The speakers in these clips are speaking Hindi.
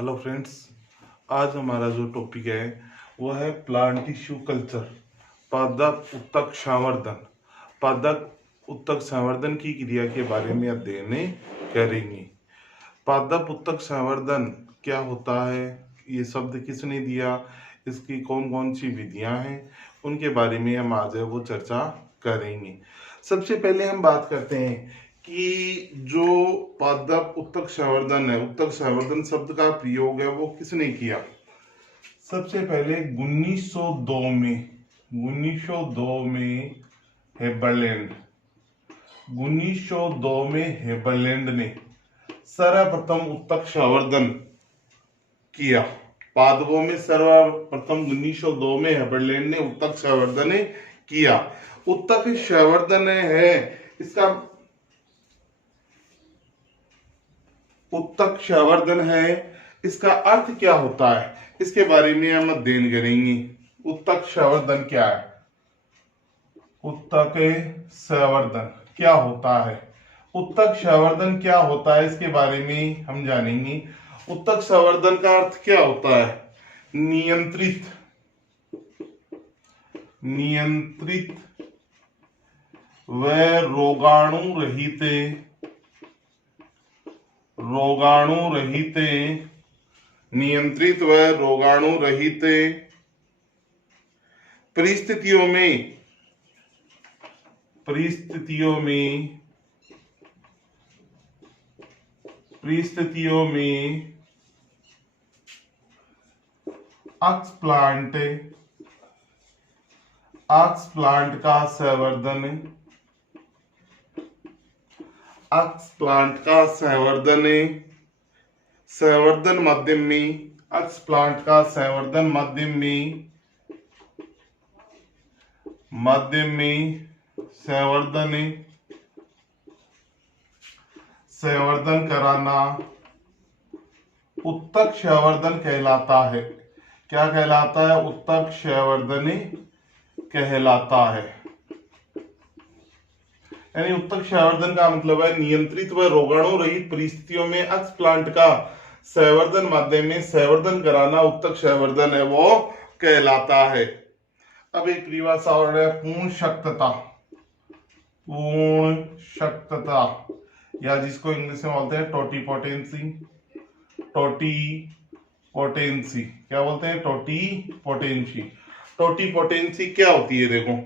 हेलो फ्रेंड्स, आज हमारा जो टॉपिक है वो है प्लांट टिश्यू कल्चर, पादप उत्तक संवर्धन। पादप उत्तक संवर्धन की क्रिया के बारे में अध्ययन करेंगे। पादप उत्तक संवर्धन क्या होता है, ये शब्द किसने दिया, इसकी कौन कौन सी विधियां हैं, उनके बारे में हम आज वो चर्चा करेंगे। सबसे पहले हम बात करते हैं कि जो पादप उत्तक संवर्धन है, उत्तक संवर्धन शब्द का प्रयोग है वो किसने किया। सबसे पहले 1902 में हेबरलैंड 1902 में हेबरलैंड ने सर्वप्रथम उत्तक संवर्धन किया। पादपों में सर्वप्रथम 1902 में हेबरलैंड ने उत्तक संवर्धन किया। उत्तक संवर्धन है इसका उत्तक संवर्धन है इसका अर्थ क्या होता है, इसके बारे में हम अध्ययन करेंगे। उत्तक संवर्धन क्या है, उत्तक संवर्धन क्या होता है, उत्तक संवर्धन क्या होता है, इसके बारे में हम जानेंगे। उत्तक संवर्धन का अर्थ क्या होता है, नियंत्रित व नियंत्रित व रोगाणु रहित परिस्थितियों में अक्ष प्लांट का संवर्धन माध्यम में अक्ष प्लांट का संवर्धन माध्यम में संवर्धन कराना उत्तक संवर्धन कहलाता है। क्या कहलाता है, उत्तक संवर्धन कहलाता है। यानी उत्तक संवर्धन का मतलब है नियंत्रित व रोगाणु रहित परिस्थितियों में अक्ष प्लांट का संवर्धन माध्यम में संवर्धन कराना उत्तक संवर्धन है वो कहलाता है। अब एक परिभाषा और है पूर्ण शक्तता या जिसको इंग्लिश में बोलते हैं टोटीपोटेंसी। क्या बोलते हैं, टोटीपोटेंसी क्या होती है, देखो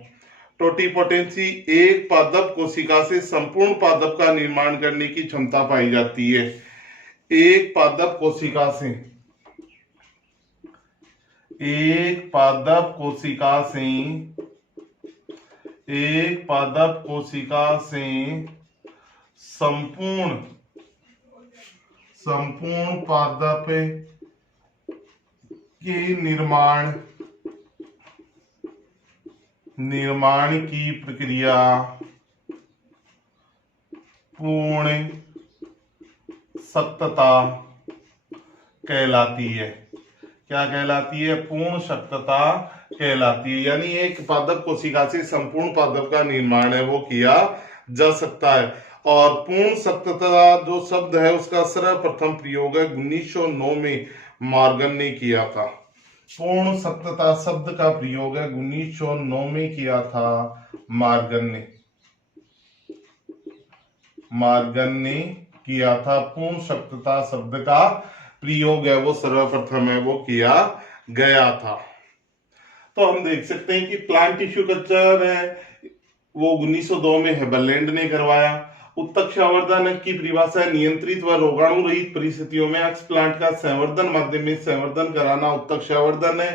टोटीपोटेंसी एक पादप कोशिका से संपूर्ण पादप का निर्माण करने की क्षमता पाई जाती है। एक पादप कोशिका से संपूर्ण पादप के निर्माण की प्रक्रिया पूर्ण शक्तता कहलाती है। क्या कहलाती है, पूर्ण शक्तता कहलाती है। यानी एक पादप कोशिका से संपूर्ण पादप का निर्माण है वो किया जा सकता है। और पूर्ण शक्तता जो शब्द है उसका सर्वप्रथम प्रयोग है 1909 में मॉर्गन ने किया था। पूर्ण शक्तता शब्द का प्रयोग है 1909 में किया था मॉर्गन ने किया था। पूर्ण शक्तता शब्द का प्रयोग है वो सर्वप्रथम है वो किया गया था। तो हम देख सकते हैं कि प्लांट टिश्यू कल्चर है वो 1902 में हेबरलैंड ने करवाया। उत्तक संवर्धन की परिभाषा नियंत्रित व रोगाणु रहित परिस्थितियों में अक्ष प्लांट का संवर्धन माध्यम में संवर्धन कराना उत्तक संवर्धन है।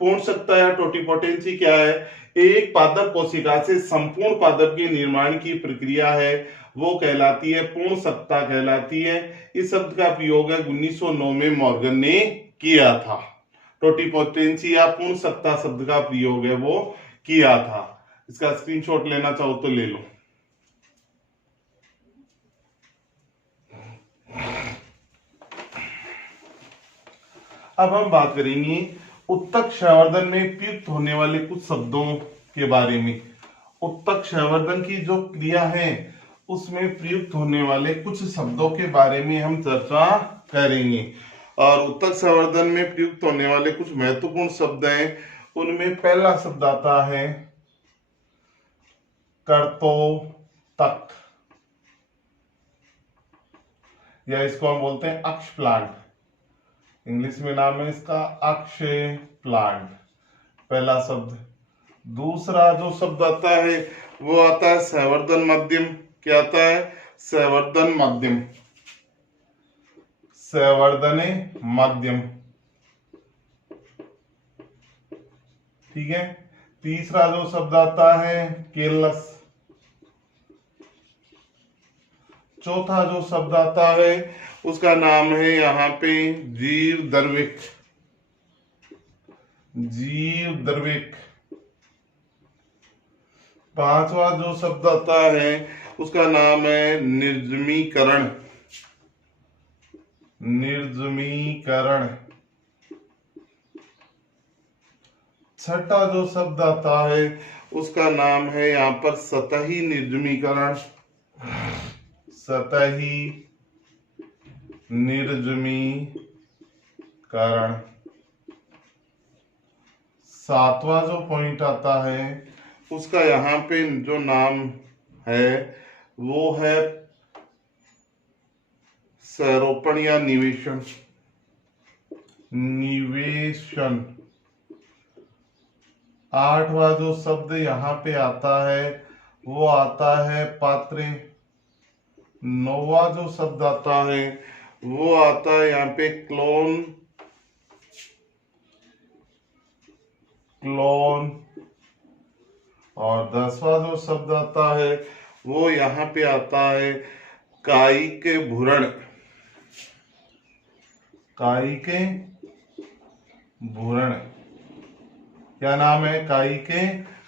पूर्ण शक्तता या टोटीपोटेंसी क्या है, एक पादप कोशिका से संपूर्ण पादप के निर्माण की प्रक्रिया है वो कहलाती है, पूर्ण शक्तता कहलाती है। इस शब्द का प्रयोग है 1909 में मॉर्गन ने किया था। टोटीपोटेंसी या पूर्ण शक्तता शब्द का प्रयोग है वो किया था। इसका स्क्रीनशॉट लेना चाहो तो ले लो। अब हम बात करेंगे उत्तक संवर्धन में प्रयुक्त होने वाले कुछ शब्दों के बारे में। उत्तक संवर्धन की जो क्रिया है उसमें प्रयुक्त होने वाले कुछ शब्दों के बारे में हम चर्चा करेंगे। और उत्तक संवर्धन में प्रयुक्त होने वाले कुछ महत्वपूर्ण शब्द हैं। उनमें पहला शब्द आता है कर्तोतक, या इसको हम बोलते हैं अक्ष प्लांट। इंग्लिश में नाम है इसका अक्ष प्लांट, पहला शब्द। दूसरा जो शब्द आता है वो आता है संवर्धन माध्यम। क्या आता है? संवर्धन माध्यम, संवर्धन माध्यम। ठीक है। तीसरा जो शब्द आता है केलस। चौथा जो शब्द आता है उसका नाम है यहाँ पे जीव द्रविक, जीव द्रविक। पांचवा जो शब्द आता है उसका नाम है निर्जमीकरण, निर्जमीकरण। छठा जो शब्द आता है उसका नाम है यहाँ पर सतही निर्जमीकरण, सतही निर्जमीकरण। सातवां जो पॉइंट आता है उसका यहाँ पे जो नाम है वो है सरोपण या निवेशन, निवेशन। आठवां जो शब्द यहाँ पे आता है वो आता है पात्रे। नौवां जो शब्द आता है वो आता है यहाँ पे क्लोन, क्लोन। और 10वां जो शब्द आता है वो यहाँ पे आता है कायिक भूरण, कायिक भूरण। क्या नाम है? कायिक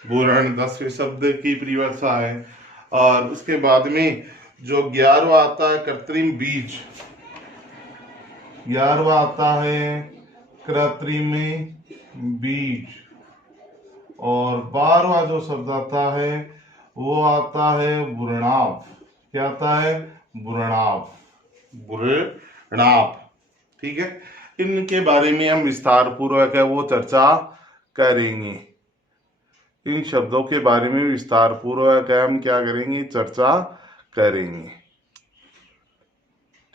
भूरण। 10वें शब्द की परिभाषा है। और उसके बाद में जो 11वां आता है कृत्रिम बीज, 11वां आता है कृत्रिम बीज। और 12वां जो शब्द आता है वो आता है बुरणाव। क्या आता है? बुरणाव, बुरणाव। ठीक है। इनके बारे में हम विस्तार पूर्वक है वो चर्चा करेंगे। इन शब्दों के बारे में विस्तार पूर्वक हम क्या करेंगे? चर्चा करेंगे।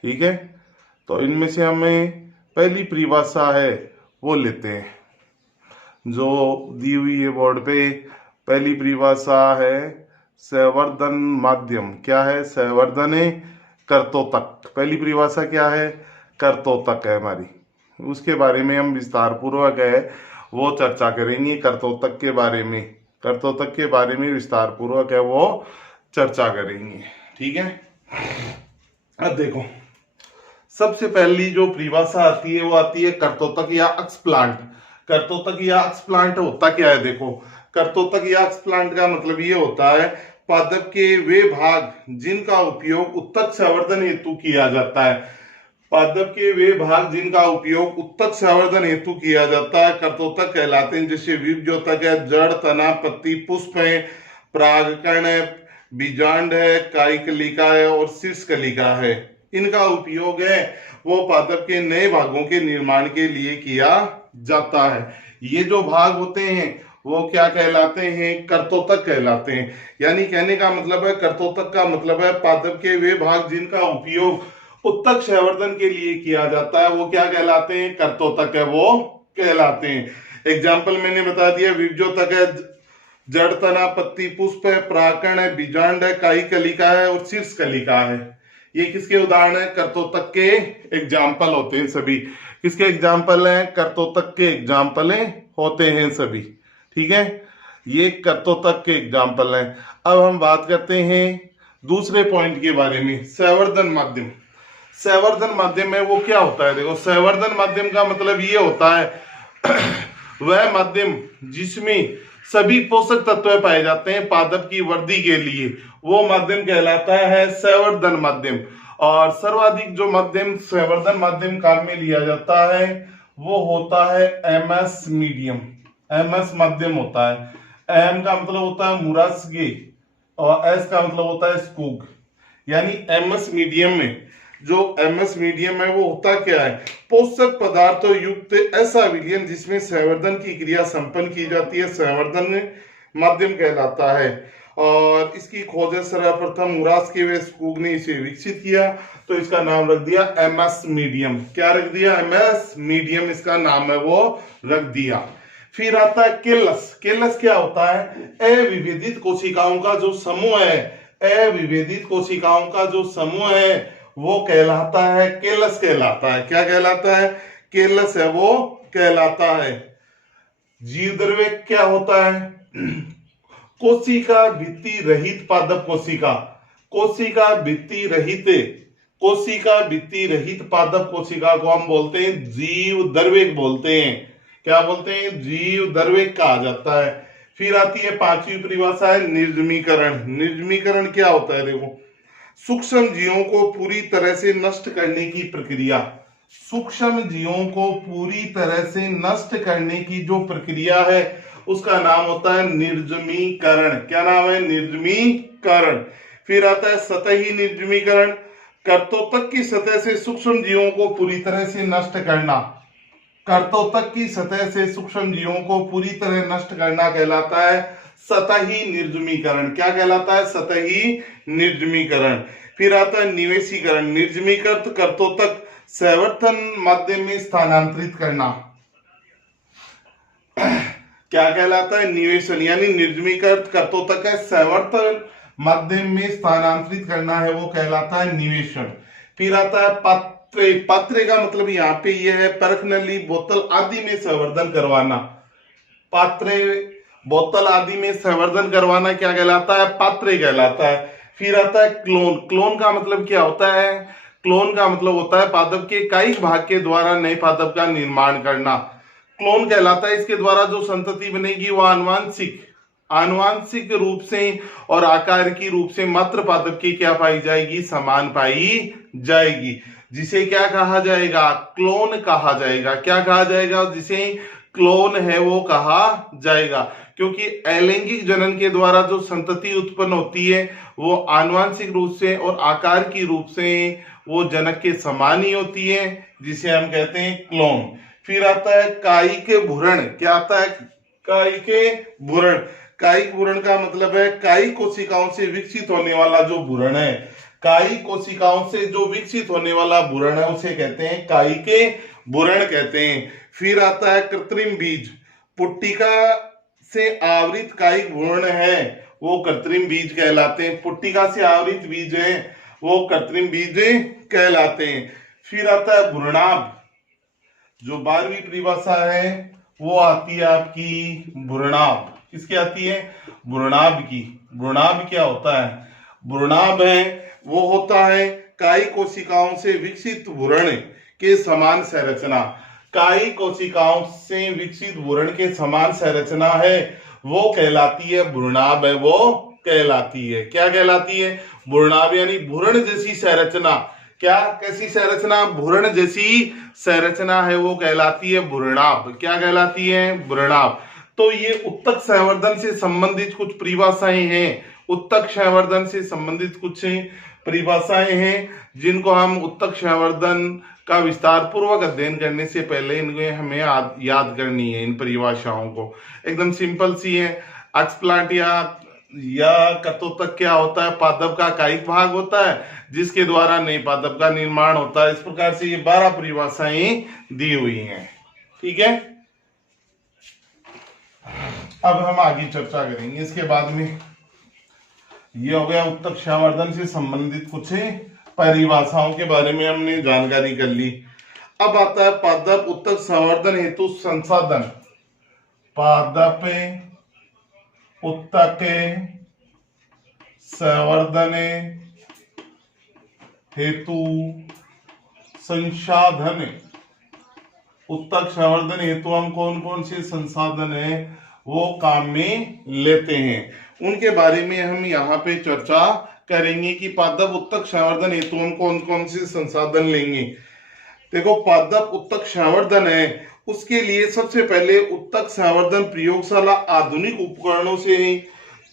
ठीक है। तो इनमें से हमें पहली परिभाषा है वो लेते हैं जो दी हुई है बोर्ड पे। पहली परिभाषा है संवर्धन माध्यम। क्या है? संवर्धन कर्तोतक। पहली परिभाषा क्या है? कर्तोतक है हमारी। उसके बारे में हम विस्तार पूर्वक है वो चर्चा करेंगे। कर्तोतक के बारे में, कर्तोतक के बारे में विस्तार पूर्वक है वो चर्चा करेंगे। ठीक है। अब देखो, सबसे पहली जो परिभाषा आती है वो आती है कर्तोतक या अक्ष प्लांट। कर्तोतक या अक्ष प्लांट होता क्या है? देखो, कर्तोतक या अक्ष प्लांट का मतलब ये होता है पादप के वे भाग जिनका उपयोग उत्तक संवर्धन हेतु किया जाता है। पादप के वे भाग जिनका उपयोग उत्तक संवर्धन हेतु किया जाता है कर्तोतक कहलाते हैं। जैसे बीजोतक है, जड़, तना, पत्ती, पुष्प है, परागकण है, बीजांड है, कायिकलिका है और शीर्षकलिका है। इनका उपयोग है वो पादप के नए भागों के निर्माण के लिए किया जाता है। ये जो भाग होते हैं वो क्या कहलाते हैं? कर्तोतक कहलाते हैं। यानी कहने का मतलब है, कर्तोतक का मतलब है पादप के वे भाग जिनका उपयोग उत्तक संवर्धन के लिए किया जाता है वो क्या कहलाते हैं? कर्तोतक है वो कहलाते हैं। एग्जाम्पल मैंने बता दिया, बीजोतक है, जड़, तना, पत्ती, पुष्प है, परागकण है, बीजांड है, कायिकलिका है और शीर्षकलिका है। ये किसके उदाहरण है? कर्तोतक के एग्जाम्पल होते हैं सभी। किसके एग्जाम्पल हैं? कर्तोतक के एग्जाम्पल होते हैं सभी। ठीक है। ये कर्तोतक के एग्जाम्पल हैं। अब हम बात करते हैं दूसरे पॉइंट के बारे में, संवर्धन माध्यम। संवर्धन माध्यम में वो क्या होता है? देखो, संवर्धन माध्यम का मतलब ये होता है वह माध्यम जिसमें सभी पोषक तत्व पाए जाते हैं पादप की वृद्धि के लिए, वो माध्यम कहलाता है संवर्धन माध्यम। और सर्वाधिक जो माध्यम संवर्धन माध्यम काम में लिया जाता है वो होता है एमएस मीडियम, एमएस माध्यम होता है। एम का मतलब होता है मुरास्गे और एस का मतलब होता है स्कूग। यानी एमएस मीडियम में जो एमएस मीडियम है वो होता क्या है? पोषक पदार्थों युक्त ऐसा विलयन जिसमें संवर्धन की क्रिया संपन्न की जाती है, संवर्धन माध्यम कहलाता है। और इसकी खोज सर्वप्रथम मुरास्केवेस्कुग ने इसे विकसित किया, तो इसका नाम रख दिया एमएस मीडियम। क्या रख दिया? एमएस मीडियम इसका नाम है वो रख दिया। फिर आता है केलस। केलस क्या होता है? अविभेदित कोशिकाओं का जो समूह है, अविभेदित कोशिकाओं का जो समूह है वो कहलाता है केलस कहलाता है। क्या कहलाता है? केलस है वो कहलाता है। जीवद्रव्य क्या होता है? कोशिका भित्ति रहित पादप कोशिका, कोशिका भित्ति रहित, कोशिका भित्ति रहित पादप कोशिका को हम बोलते हैं जीव द्रव्य बोलते हैं। क्या बोलते हैं? जीव द्रव्य कहा जाता है। फिर आती है पांचवी परिभाषा है निर्जमीकरण। निर्जमीकरण क्या होता है? देखो, सूक्ष्म जीवों को पूरी तरह से नष्ट करने की प्रक्रिया, सूक्ष्म जीवों को पूरी तरह से नष्ट करने की जो प्रक्रिया है उसका नाम होता है निर्जमीकरण। क्या नाम है? निर्जमीकरण। फिर आता है सतही निर्जमीकरण। कर्तोतक की सतह से सूक्ष्म जीवों को पूरी तरह से नष्ट करना, कर्तोतक की सतह से सूक्ष्म जीवों को पूरी तरह नष्ट करना कहलाता है सतही निर्जमीकरण। क्या कहलाता है? सतही निर्जमीकरण। फिर आता है निवेशीकरण। निर्जमीकृत कर्तोतक संवर्धन माध्यम में स्थानांतरित करना। क्या कहलाता है? निवेशन, यानी निर्जमीकृत कर्तोतक का संवर्धन माध्यम में स्थानांतरित करना है वो कहलाता है निवेशन। फिर आता है पात्रे। पात्रे का मतलब यहाँ पे यह है परख नली, बोतल आदि में संवर्धन करवाना। पात्रे, बोतल आदि में संवर्धन करवाना क्या कहलाता है? पात्रे कहलाता है। फिर आता है क्लोन। क्लोन का मतलब क्या होता है? क्लोन का मतलब होता है पादप के कायिक भाग के द्वारा नए पादप का निर्माण करना, क्लोन कहलाता है। इसके द्वारा जो संतति बनेगी वो आनुवांशिक रूप से और आकार की रूप से मात्र पादप की क्या पाई जाएगी? समान पाई जाएगी, जिसे क्या कहा जाएगा? क्लोन कहा जाएगा। क्या कहा जाएगा? जिसे क्लोन है वो कहा जाएगा, क्योंकि अलैंगिक जनन के द्वारा जो संतति उत्पन्न होती है वो आनुवांशिक रूप से और आकार की रूप से वो जनक के समान ही होती है, जिसे हम कहते हैं क्लोन। फिर आता है कायिक भूरण। क्या आता है? कायिक भूरण। कायिक भूरण का मतलब है कायिक कोशिकाओं से विकसित होने वाला जो भूरण है, कायिक कोशिकाओं से जो विकसित होने वाला भूरण है उसे कहते हैं कायिक भूरण कहते हैं। फिर आता है कृत्रिम बीज। पुट्टिका से आवृत कायिक भ्रूण है वो कृत्रिम बीज कहलाते हैं। पुट्टिका से आवृत बीज है वो कृत्रिम बीज कहलाते हैं। फिर आता है भ्रूणाभ। जो 12वीं परिभाषा है वो आती है आपकी भ्रूणाभ। किसकी आती है? भ्रूणाभ की। भ्रूणाभ क्या होता है? भ्रूणाभ है वो होता है कायिक कोशिकाओं से विकसित भ्रूण के समान संरचना। कायिक कोशिकाओं से विकसित भ्रूण के समान संरचना है वो कहलाती है भ्रूणाभ है वो कहलाती है। क्या कहलाती है? भ्रूणाभ, यानी भ्रूण जैसी संरचना। क्या कैसी संरचना? भ्रूण जैसी संरचना है वो कहलाती है भ्रूणाभ। क्या कहलाती है? भ्रूणाभ। तो ये उत्तक संवर्धन से संबंधित कुछ परिभाषाएं हैं, उत्तक संवर्धन से संबंधित कुछ परिभाषाएं हैं जिनको हम उत्तक संवर्धन का विस्तार पूर्वक अध्ययन करने से पहले इनको हमें याद करनी है। इन परिभाषाओं को एकदम सिंपल सी है। एक्सप्लांट या कर्तोतक क्या होता है? पादप का कायिक भाग होता है जिसके द्वारा नए पादप का निर्माण होता है। इस प्रकार से ये 12 परिभाषाएं दी हुई हैं। ठीक है, अब हम आगे चर्चा करेंगे। इसके बाद में ये हो गया उत्तक संवर्धन से संबंधित कुछ परिभाषाओं के बारे में हमने जानकारी कर ली। अब आता है पादप उत्तक संवर्धन हेतु संसाधन। पादप उत्तक संवर्धन हेतु संसाधन। उत्तक संवर्धन हेतु हम कौन कौन से संसाधन है वो काम में लेते हैं, उनके बारे में हम यहाँ पे चर्चा करेंगे कि पादप उत्तक संवर्धन हेतु हम कौन कौन से संसाधन लेंगे। देखो, पादप उत्तक संवर्धन है उसके लिए सबसे पहले उत्तक संवर्धन प्रयोगशाला आधुनिक उपकरणों से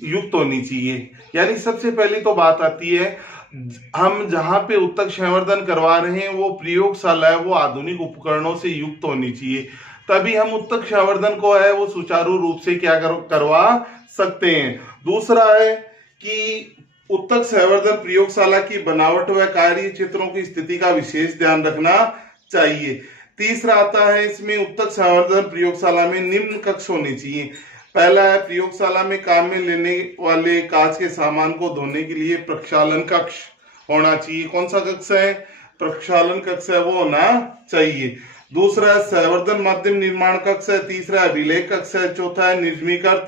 युक्त होनी चाहिए। यानी सबसे पहली तो बात आती है हम जहां पे उत्तक संवर्धन करवा रहे हैं वो प्रयोगशाला है, वो आधुनिक उपकरणों से युक्त होनी चाहिए, तभी हम उत्तक संवर्धन को है वो सुचारू रूप से क्या करवा सकते हैं। दूसरा है कि उत्तक संवर्धन प्रयोगशाला की बनावट व कार्य क्षेत्रों की स्थिति का विशेष ध्यान रखना चाहिए। तीसरा आता है इसमें उत्तक संवर्धन प्रयोगशाला में निम्न कक्ष होने चाहिए। पहला है प्रयोगशाला में काम में लेने वाले कांच के सामान को धोने के लिए प्रक्षालन कक्ष होना चाहिए। कौन सा कक्ष है? प्रक्षालन कक्ष है वो होना चाहिए। दूसरा है संवर्धन माध्यम निर्माण कक्ष है। तीसरा है विलेय कक्ष है। चौथा है निर्मीकृत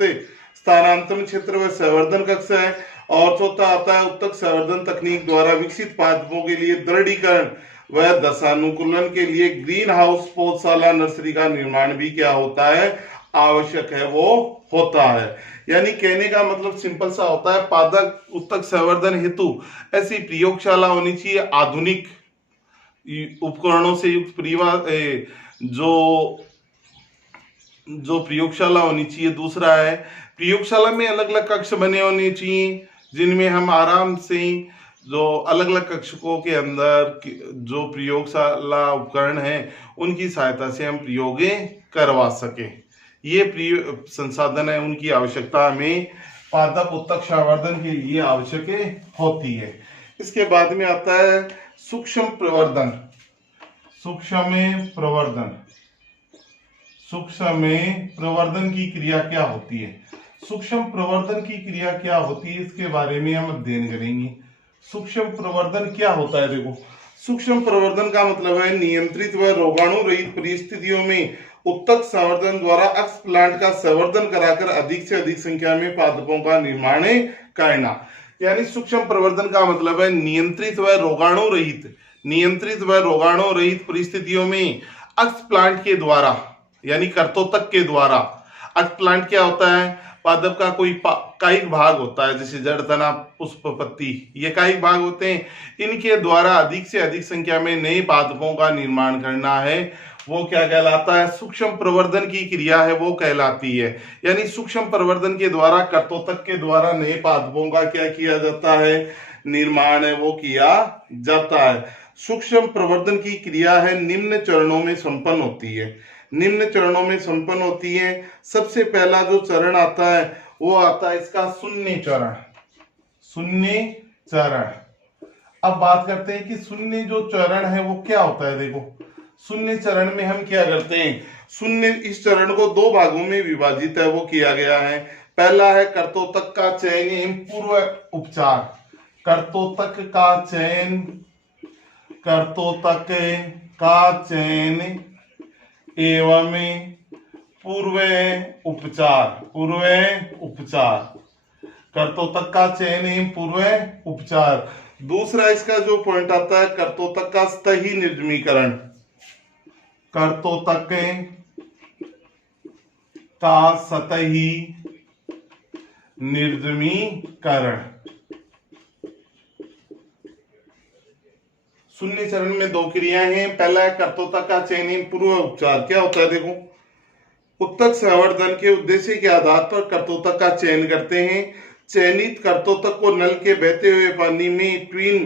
स्थानांतरण क्षेत्र व संवर्धन कक्ष है। और चौथा आता है उत्तक संवर्धन तकनीक द्वारा विकसित पादपों के लिए दृढ़ीकरण व दशानुकूलन के लिए ग्रीन हाउस पौधशाला नर्सरी का निर्माण भी क्या होता है? आवश्यक है वो होता है। यानी कहने का मतलब सिंपल सा होता है, पादप उत्तक संवर्धन हेतु ऐसी प्रयोगशाला होनी चाहिए, आधुनिक उपकरणों से युक्त जो प्रयोगशाला होनी चाहिए। दूसरा है प्रयोगशाला में अलग अलग कक्ष बने होने चाहिए जिनमें हम आराम से जो अलग अलग कक्षों के अंदर जो प्रयोगशाला उपकरण है उनकी सहायता से हम प्रयोगें करवा सकें। ये संसाधन है, उनकी आवश्यकता हमें पादप उत्तक संवर्धन के लिए आवश्यक होती है। इसके बाद में आता है सूक्ष्म प्रवर्धन। सूक्ष्म प्रवर्धन की क्रिया क्या होती है? सूक्ष्म प्रवर्धन की क्रिया क्या होती है इसके बारे में हम अध्ययन करेंगे। सूक्ष्म प्रवर्धन क्या होता है? देखो, सूक्ष्म प्रवर्धन का मतलब है नियंत्रित व रोगाणु रहित परिस्थितियों में उत्तक संवर्धन द्वारा अक्ष प्लांट का संवर्धन कराकर अधिक से अधिक संख्या में पादपों का निर्माण करना। यानी सूक्ष्म प्रवर्धन का मतलब है नियंत्रित व रोगाणु रहित परिस्थितियों में अक्ष प्लांट के द्वारा, यानी कर्तोतक के द्वारा। अक्ष प्लांट क्या होता है? पादप का कोई कायिक भाग होता है, जैसे जड़, तना, पुष्प, पत्ती, ये कायिक भाग होते हैं। इनके द्वारा अधिक से अधिक संख्या में नए पादपों का निर्माण करना है, वो क्या कहलाता है? सूक्ष्म प्रवर्धन की क्रिया है वो कहलाती है। यानी सूक्ष्म प्रवर्धन के द्वारा कर्तोतक के द्वारा नए पादपों का क्या किया जाता है? निर्माण है वो किया जाता है। सूक्ष्म प्रवर्धन की क्रिया है निम्न चरणों में संपन्न होती है। सबसे पहला जो चरण आता है वो आता है इसका शून्य चरण। अब बात करते हैं कि शून्य जो चरण है वो क्या होता है। देखो, शून्य चरण में हम क्या करते हैं? शून्य इस चरण को दो भागों में विभाजित है वो किया गया है। पहला है कर्तोतक का चयन एवं पूर्व उपचार। कर्तोतक का चयन एवं पूर्व उपचार। कर्तोतक का चयन एवं पूर्व उपचार। दूसरा इसका जो पॉइंट आता है कर्तोतक का सतही निर्जमीकरण। कर्तोतक का सतही निर्जमीकरण। शून्य चरण में दो क्रियाएं हैं। पहला है कर्तोतक का चयन पूर्व उपचार। क्या होता है? देखो, उत्तक संवर्धन के उद्देश्य के आधार पर कर्तोतक का चयन करते हैं। चयनित कर्तोतक को नल के बहते हुए पानी में ट्विन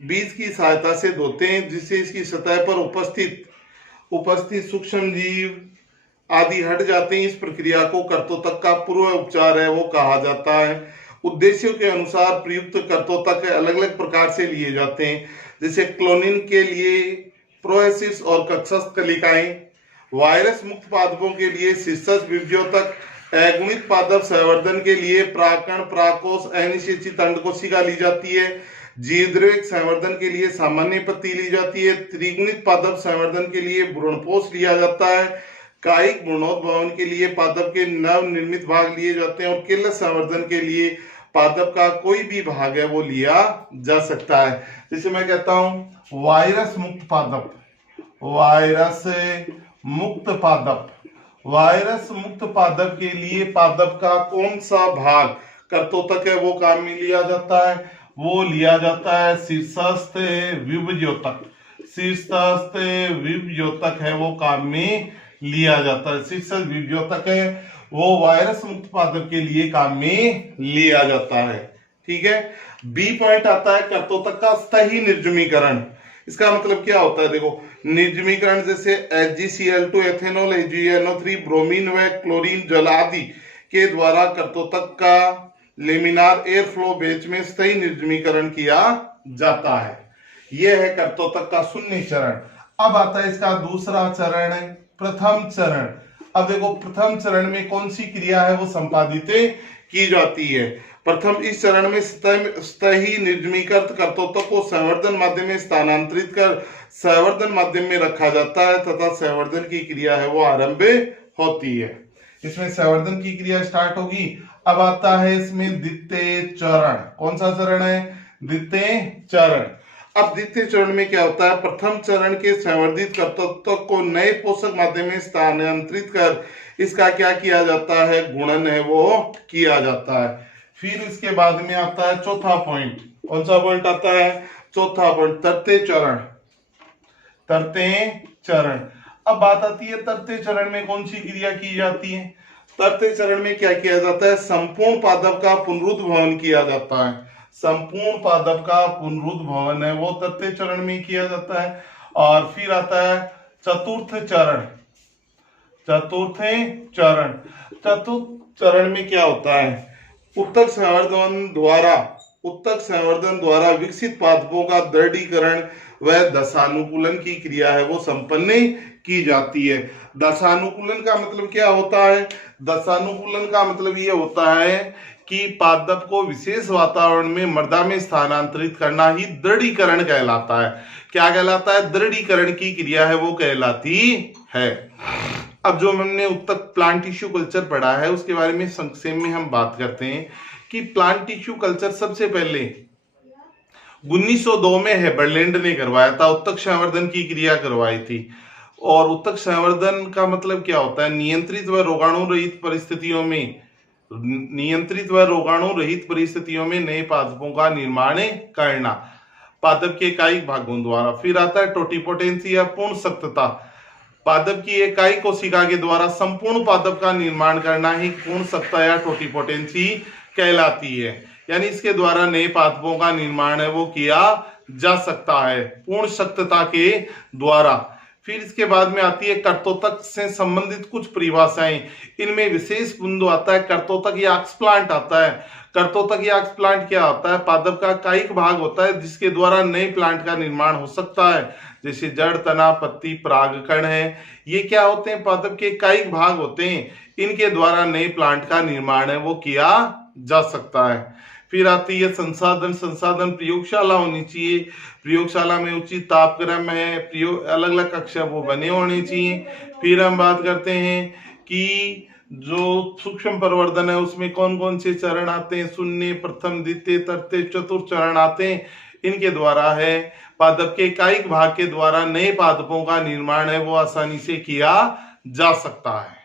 बीज की सहायता से धोते हैं, जिससे इसकी सतह पर उपस्थित सूक्ष्म जीव आदि हट जाते हैं। इस प्रक्रिया को कर्तोतक का पूर्व उपचार है वो कहा जाता है। उद्देश्यों के अनुसार प्रयुक्त कर्तोतक अलग अलग प्रकार से लिए जाते हैं, जैसे क्लोनिन के लिए प्रोएसिस और कक्षस्थ कलिकाएं, वायरस मुक्त पादपों के लिए शीर्षस्थ विभ्योतक, अगुणित पादप संवर्धन के लिए प्राकण, प्राकोष, अनिषेचित अंडकोशिका ली जाती है। जीवद्रव्यक संवर्धन के लिए सामान्य पत्ती ली जाती है। त्रिगुणित पादप संवर्धन के लिए भ्रूणपोष लिया जाता है। कायिक भ्रूणोद्भवन के लिए पादप के नव निर्मित भाग लिए जाते हैं और किल्लत संवर्धन के लिए पादप का कोई भी भाग है वो लिया जा सकता है। जैसे मैं कहता हूं वायरस मुक्त पादप के लिए पादप का कौन सा भाग कर्तोतक है वो काम में लिया जाता है? वो लिया जाता है शीर्षस्थ विभ्योतक है वो काम में लिया जाता है। शीर्षस्थ विभ्योतक है वो वायरस मुक्त पादप के लिए काम में लिया जाता है। ठीक है। बी पॉइंट आता है कर्तोतक का सही निर्जमीकरण। इसका मतलब क्या होता है, देखो निर्जमीकरण जैसे HgCl2 एथेनॉल HgNO3 ब्रोमीन व क्लोरीन जल आदि के द्वारा कर्तोतक का लेमिनार एयर फ्लो बेच में स्थायी निर्जमीकरण किया जाता है। यह है कर्तोतक का शून्य चरण। अब आता है इसका दूसरा चरण, प्रथम चरण। अब देखो प्रथम चरण में कौन सी क्रिया है वो संपादित की जाती है। प्रथम इस चरण में सतही निर्जमीकृत कर्तोतक को संवर्धन माध्यम में स्थानांतरित कर संवर्धन माध्यम में रखा जाता है तथा संवर्धन की क्रिया है वो आरंभ होती है। इसमें संवर्धन की क्रिया स्टार्ट होगी। अब आता है इसमें द्वितीय चरण। कौन सा चरण है, द्वितीय चरण। अब द्वितीय चरण में क्या होता है, प्रथम चरण के संवर्धित कर्तोतक को नए पोषक माध्यम में स्थानांतरित कर इसका क्या किया जाता है, गुणन है वो किया जाता है। फिर इसके बाद में आता है चौथा पॉइंट। कौन सा पॉइंट आता है, चौथा पॉइंट, तृतीय चरण। तृतीय चरण। अब बात आती है तृतीय चरण में कौन सी क्रिया की जाती है। तृतीय चरण में क्या किया जाता है, संपूर्ण पादप का पुनरुद्भवन किया जाता है। संपूर्ण पादप का पुनरुद्भवन है वो तृतीय चरण में किया जाता है। और फिर आता है चतुर्थ चरण। चतुर्थ चरण। चतुर्थ चरण में क्या होता है, उत्तक संवर्धन द्वारा विकसित पादपों का दृढ़ीकरण व दशानुकूलन की क्रिया है वो संपन्न की जाती है। दशानुकूलन का मतलब क्या होता है, दशानुकूलन का मतलब ये होता है कि पादप को विशेष वातावरण में मृदा में स्थानांतरित करना ही दृढ़ीकरण कहलाता है। क्या कहलाता है, दृढ़ीकरण की क्रिया है वो कहलाती है। अब जो हमने उत्तक प्लांट टिश्यू कल्चर पढ़ा है उसके बारे में संक्षेप में हम बात करते हैं कि प्लांट टिश्यू कल्चर सबसे पहले 1902 में हेबरलैंड ने करवाया था, उत्तक संवर्धन की क्रिया करवाई थी। और उत्तक संवर्धन का मतलब क्या होता है, नियंत्रित व रोगाणु रहित परिस्थितियों में नए पादपों का निर्माण करना पादप के इकाई भागों द्वारा। फिर आता है टोटिपोटेंसी या पूर्ण सख्तता। पादप की इकाई कोशिका के द्वारा संपूर्ण पादप का निर्माण करना ही पूर्ण सख्तता या टोटिपोटेंसी कहलाती है। यानी इसके द्वारा नए पादपों का निर्माण है वो किया जा सकता है पूर्ण सख्तता के द्वारा। फिर इसके बाद में आती है कर्तोतक से संबंधित कुछ परिभाषाएं। इनमें विशेष बिंदु आता है कर्तोतक या एक्सप्लांट आता है। कर्तोतक या एक्सप्लांट क्या होता है, पादप का कायिक भाग होता है जिसके द्वारा नए प्लांट का निर्माण हो सकता है, जैसे जड़, तना, पत्ती, परागकण है। ये क्या होते हैं, पादप के कायिक भाग होते हैं। इनके द्वारा नए प्लांट का निर्माण है वो किया जा सकता है। फिर आती है संसाधन प्रयोगशाला होनी चाहिए। प्रयोगशाला में उचित तापक्रम है, प्रयोग अलग अलग कक्षा वो बने होने चाहिए। फिर हम बात करते हैं कि जो सूक्ष्म प्रवर्धन है उसमें कौन कौन से चरण आते हैं, शून्य, प्रथम, द्वितीय, तृतीय, चतुर्थ चरण आते हैं। इनके द्वारा है पादप के कायिक भाग के द्वारा नए पादपों का निर्माण है वो आसानी से किया जा सकता है।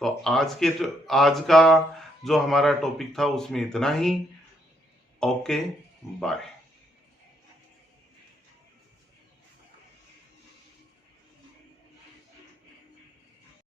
तो आज का जो हमारा टॉपिक था उसमें इतना ही। Okay, bye.